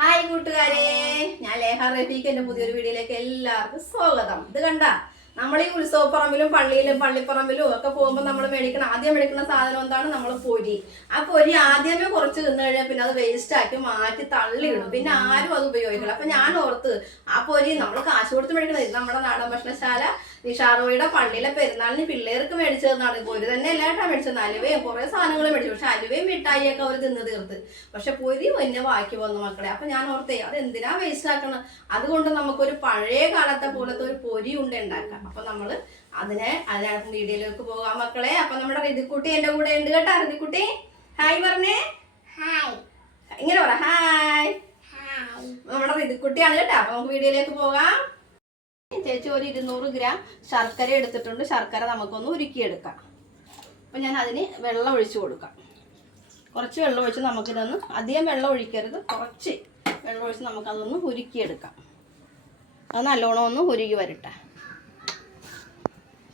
Hi കൂട്ടുകാരെ ഞാൻ ലേഹ റഫീഖ് എന്റെ പുതിയൊരു വീഡിയോയിലേക്ക് എല്ലാവർക്കും സ്വാഗതം. ഇത് കണ്ട നമ്മൾ ഈ ഉത്സവപ്പറമ്പിലും പള്ളിയിലും പള്ളിപ്പറമ്പിലും ഒക്കെ പോകുമ്പോൾ നമ്മൾ മേടിക്കുന്ന ആദ്യം മേടിക്കുന്ന സാധനം എന്താണ്? നമ്മൾ പൊരി. ആ പൊരി ആദ്യമേ കുറച്ച് തിന്നു കഴിഞ്ഞാൽ പിന്നെ അത് വേസ്റ്റ് ആക്കി മാറ്റി തള്ളിയിടും. പിന്നെ ആരും അത് ഉപയോഗിക്കില്ല. അപ്പൊ ഞാൻ ഓർത്ത് ആ പൊരി നമ്മൾ കാശ് കൊടുത്ത് മേടിക്കണം ഇത് നമ്മുടെ നാടൻ ഭക്ഷണശാല നിഷാറോയുടെ പള്ളിയിലെ പെരുന്നാളിന് പിള്ളേർക്ക് മേടിച്ചതെന്നാണ് പൊരി തന്നെ എല്ലാട്ടാ മേടിച്ചത്. അലുവയും കുറെ സാധനങ്ങൾ മേടിച്ചു. പക്ഷെ അലുവയും മിഠായിയൊക്കെ അവർ തിന്ന് തീർത്ത്. പക്ഷെ പൊരി പിന്നെ ബാക്കി വന്നു മക്കളെ. അപ്പൊ ഞാൻ ഓർത്തേ അത് എന്തിനാ വേസ്റ്റ് ആക്കണം അതുകൊണ്ട് നമുക്കൊരു പഴയ കാലത്തെ പോലത്തെ ഒരു പൊരി ഉണ്ട ഉണ്ടാക്കാം അപ്പൊ നമ്മൾ അതിനെ അതിനകത്ത് വീഡിയോയിലേക്ക് പോകാം മക്കളെ. അപ്പൊ നമ്മുടെ റിതിക്കുട്ടി എന്റെ കൂടെ ഉണ്ട് കേട്ടോ. റിതിക്കുട്ടി ഹായ് പറഞ്ഞേ. ഹായ് ഇങ്ങനെ പറ ഹായ് ഹായ് നമ്മുടെ റിതിക്കുട്ടിയാണ് കേട്ടോ. അപ്പൊ നമുക്ക് വീഡിയോയിലേക്ക് പോകാം. ചേച്ചി ഒരു ഇരുന്നൂറ് ഗ്രാം ശർക്കര എടുത്തിട്ടുണ്ട്. ശർക്കര നമുക്കൊന്ന് ഉരുക്കിയെടുക്കാം. അപ്പം ഞാൻ അതിന് വെള്ളം ഒഴിച്ചു കൊടുക്കാം. കുറച്ച് വെള്ളം ഒഴിച്ച് നമുക്കിതൊന്ന് അധികം വെള്ളം ഒഴിക്കരുത്. കുറച്ച് വെള്ളം ഒഴിച്ച് നമുക്കതൊന്ന് ഉരുക്കിയെടുക്കാം. അത് നല്ലോണം ഒന്ന് ഉരുകി വരട്ടെ.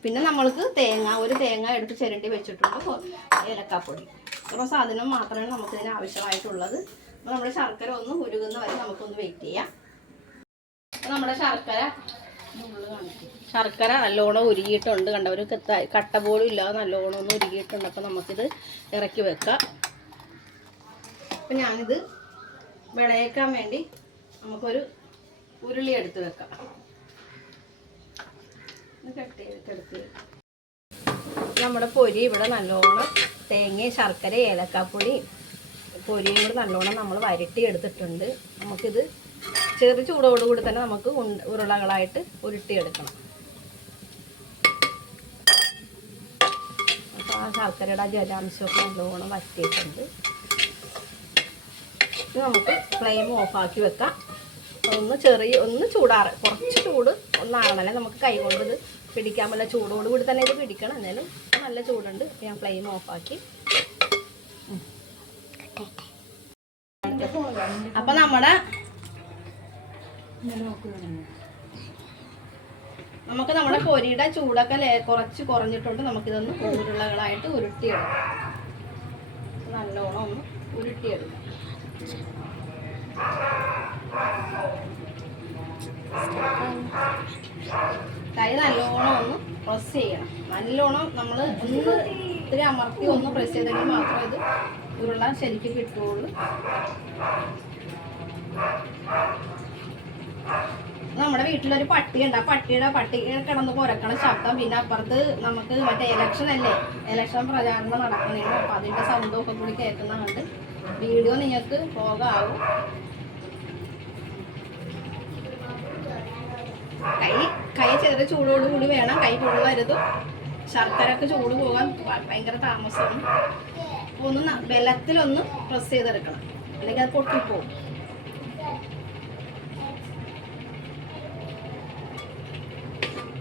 പിന്നെ നമ്മൾക്ക് തേങ്ങ ഒരു തേങ്ങ എടുത്ത് ചിരണ്ടി വെച്ചിട്ടുണ്ട്. ഏലക്കാപ്പൊടി. അപ്പോൾ സാധനം മാത്രമേ നമുക്കിതിന് ആവശ്യമായിട്ടുള്ളത്. അപ്പോൾ നമ്മുടെ ശർക്കര ഒന്ന് ഉരുകുന്ന വരെ നമുക്കൊന്ന് വെയിറ്റ് ചെയ്യാം. നമ്മുടെ ശർക്കര ശർക്കര നല്ലോണം ഉരുകിയിട്ടുണ്ട്. കണ്ട ഒരു കട്ട പോലും ഇല്ലാതെ നല്ലോണം ഒന്ന് ഉരുകിയിട്ടുണ്ട്. അപ്പോൾ നമുക്കിത് ഇറക്കി വെക്കാം. അപ്പം ഞാനിത് വിളയേക്കാൻ വേണ്ടി നമുക്കൊരു ഉരുളി എടുത്ത് വെക്കാം. കട്ട് എടുത്ത് നമ്മുടെ പൊരി ഇവിടെ നല്ലോണം തേങ്ങയും ശർക്കര ഏലക്കാപ്പൊടി പൊരിയും കൂടി നല്ലോണം നമ്മൾ വരട്ടി എടുത്തിട്ടുണ്ട്. നമുക്കിത് ചെറു ചൂടോടുകൂടി തന്നെ നമുക്ക് ഉരുളകളായിട്ട് ഉരുട്ടിയെടുക്കണം. അപ്പോൾ ആ ശർക്കരയുടെ ജലാംശമൊക്കെ നല്ലോണം വറ്റിയിട്ടുണ്ട്. നമുക്ക് ഫ്ലെയിം ഓഫാക്കി വെക്കാം. ഒന്ന് ചെറിയ ഒന്ന് ചൂടാറ് കുറച്ച് ചൂട് ഒന്നാറണല്ലേ നമുക്ക് കൈ കൊണ്ടത് പിടിക്കാൻ പറ്റില്ല. ചൂടോട് കൂടി തന്നെ ഇത് പിടിക്കണം. എന്നാലും നല്ല ചൂടുണ്ട്. ഞാൻ ഫ്ലെയിം ഓഫാക്കി. അപ്പൊ നമ്മുടെ നമുക്ക് നമ്മുടെ പൊരിയുടെ ചൂടൊക്കെ കുറച്ച് കുറഞ്ഞിട്ടുണ്ട്. നമുക്കിതൊന്ന് ഉരുളകളായിട്ട് ഉരുട്ടിയെടുക്കാം. നല്ലോണം ഒന്ന് ഉരുട്ടിയെടുക്കാം. കൈ നല്ലോണം ഒന്ന് പ്രസ് ചെയ്യണം. നല്ലോണം നമ്മൾ ഒന്ന് ഇത്തിരി അമർത്തി ഒന്ന് പ്രസ് ചെയ്തെങ്കിൽ മാത്രമേ ഇത് ഉരുള ശരിക്കും കിട്ടുകയുള്ളൂ. വീട്ടിലൊരു പട്ടിയുണ്ട്. ആ പട്ടിയുടെ പട്ടി കിടന്ന് കുരക്കണ ശബ്ദം പിന്നെ അപ്പുറത്ത് നമുക്ക് മറ്റേ ഇലക്ഷൻ അല്ലേ? ഇലക്ഷൻ പ്രചാരണം നടക്കണേണ് അപ്പൊ അതിന്റെ സൗണ്ടും ഒക്കെ കൂടി കേൾക്കുന്നതുകൊണ്ട് വീഡിയോ നിങ്ങൾക്ക് പോകാവും. കൈ കൈ ചെറിയ ചൂടോട് കൂടി വേണം. കൈ പൊള്ളരുത്. ശർക്കര ഒക്കെ ചൂട് പോകാൻ ഭയങ്കര താമസമാണ്. ഒന്ന് ബലത്തിലൊന്ന് പ്രസ് ചെയ്തെടുക്കണം. അല്ലെങ്കിൽ അത് പൊട്ടിപ്പോവും.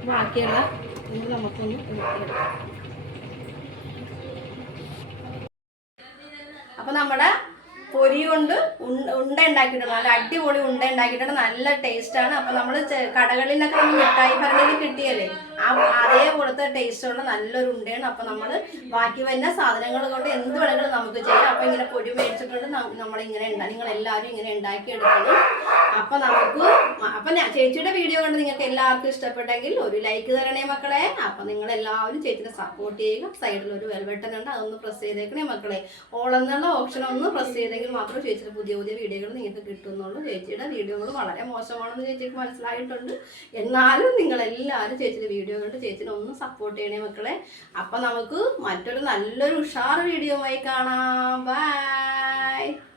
ബാക്കിയുള്ള ഇത് നമുക്കൊന്ന് എടുക്കാം. അപ്പൊ നമ്മുടെ പൊരി കൊണ്ട് ഉണ്ട ഉണ്ട ഉണ്ടാക്കിയിട്ടുണ്ട്. നല്ല അടിപൊളി ഉണ്ട ഉണ്ടാക്കിയിട്ടുണ്ട്. നല്ല ടേസ്റ്റ് ആണ്. അപ്പൊ നമ്മൾ കടകളിലൊക്കെ നമ്മൾ മിഠായി ഭരണിയിൽ കിട്ടിയല്ലേ? ആ അതേപോലത്തെ ടേസ്റ്റ് ഉള്ള നല്ലൊരു ഉണ്ടയാണ്. അപ്പൊ നമ്മൾ ബാക്കി വരുന്ന സാധനങ്ങൾ കൊണ്ട് എന്ത് വേണമെങ്കിലും നമുക്ക് ചെയ്യാം. അപ്പൊ ഇങ്ങനെ പൊരി മേടിച്ചിട്ടുണ്ട്. നമ്മൾ ഇങ്ങനെ ഉണ്ടാ നിങ്ങൾ എല്ലാവരും ഇങ്ങനെ ഉണ്ടാക്കി എടുക്കണം. അപ്പൊ നമുക്ക് അപ്പൊ ഞാൻ ചേച്ചിയുടെ വീഡിയോ കണ്ട് നിങ്ങൾക്ക് എല്ലാവർക്കും ഇഷ്ടപ്പെട്ടെങ്കിൽ ഒരു ലൈക്ക് തരണേ മക്കളെ. അപ്പൊ നിങ്ങൾ എല്ലാവരും ചേച്ചിനെ സപ്പോർട്ട് ചെയ്യുക. സൈഡിൽ ഒരു വെൽബട്ടൺ ഉണ്ട്. അതൊന്ന് പ്രസ് ചെയ്തേക്കണേ മക്കളെ. ഓൾ ഓപ്ഷൻ ഒന്ന് പ്രസ് ചെയ്തെങ്കിൽ മാത്രം ചേച്ചിയുടെ പുതിയ പുതിയ വീഡിയോകൾ നിങ്ങൾക്ക് കിട്ടുന്നുള്ളൂ. ചേച്ചിയുടെ വീഡിയോകൾ വളരെ മോശമാണെന്ന് ചേച്ചിക്ക് മനസ്സിലായിട്ടുണ്ട്. എന്നാലും നിങ്ങൾ എല്ലാവരും ചേച്ചിയുടെ വീഡിയോ കണ്ട് ചേച്ചിനെ ഒന്ന് സപ്പോർട്ട് ചെയ്യണേ മക്കളെ. അപ്പം നമുക്ക് മറ്റൊരു നല്ലൊരു ഉഷാർ വീഡിയോ ആയി കാണാം. ബൈ